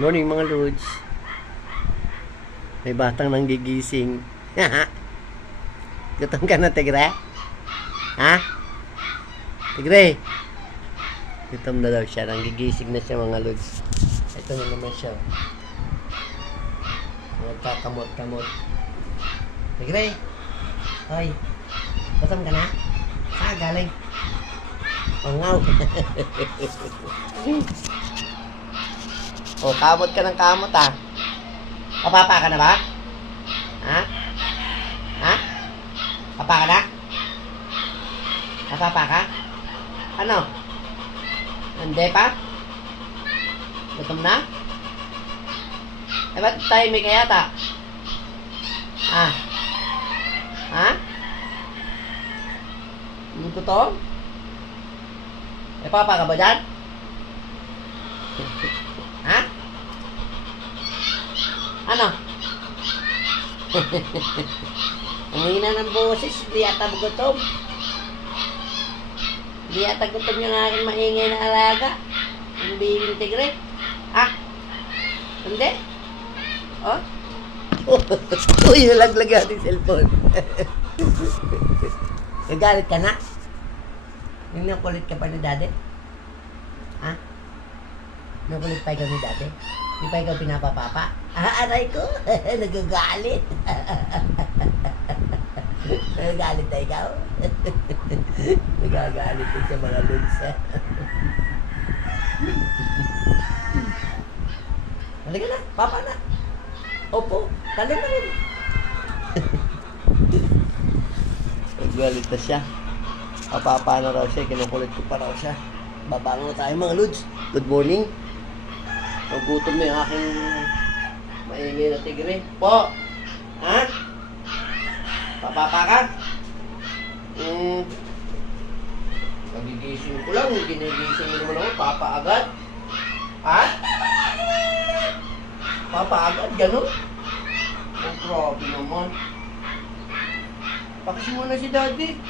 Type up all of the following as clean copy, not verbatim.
Morning mga Lods. May batang nanggigising. Gutom ka na, Tigre? Ha? Tigre? Gutom na daw siya. Nanggigising na siya mga Lods. Ito na naman siya. Nagkakamot-kamot. Tigre? Hoy. Gutom ka na? Saan galing? Pangaw. O, kamot ka ng kamot, ah. Papapa ka na ba? Ha? Ha? Papa ka na? Papapa ka? Ano? Hindi pa? Gutom na? Eh, ba't tayo may kayata? Ha? Ha? Hindi ko to? Eh, papa ka ba dyan? Ha? Ano? Ang hina ng boses, di yata gutom. Di yata gutom yung aking maingay na alaga. Ang bibing tigre. Ha? Hindi? Oh? Uy, nalaglag ating cellphone. Nagalit ka na? Yung nakulit ka pa ni daddy? Ha? Nakulit pa ikaw ni daddy? Di pa ikaw pinapapapa? Ah, aray ko! Nagagalit! Nagagalit na ikaw? Nagagalit din sa mga Lods. Halika na, papa na! Opo, talo na rin! Nagagalit na siya. Papapa na raw siya, kinukulit ko pa raw siya. Babangon na tayo mga Lods. Good morning. Nagutom na yung aking maingay na tigre. Po! Ha? Papapa ka? Nagigising ko lang. Ginigising mo naman ako. Papa agad. Ha? Papa agad? Ganun? Oh, grabe naman. Pakis mo na si daddy.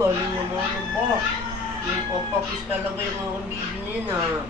Galing naman ba? Yung papakis talaga yung mga bibi niya na.